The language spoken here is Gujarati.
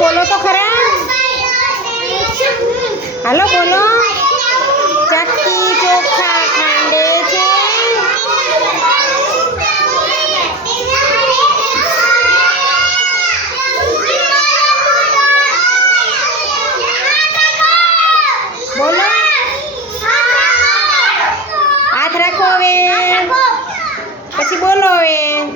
બોલો તો ખરા. હાલો બોલો. હવે. પછી બોલો હવે.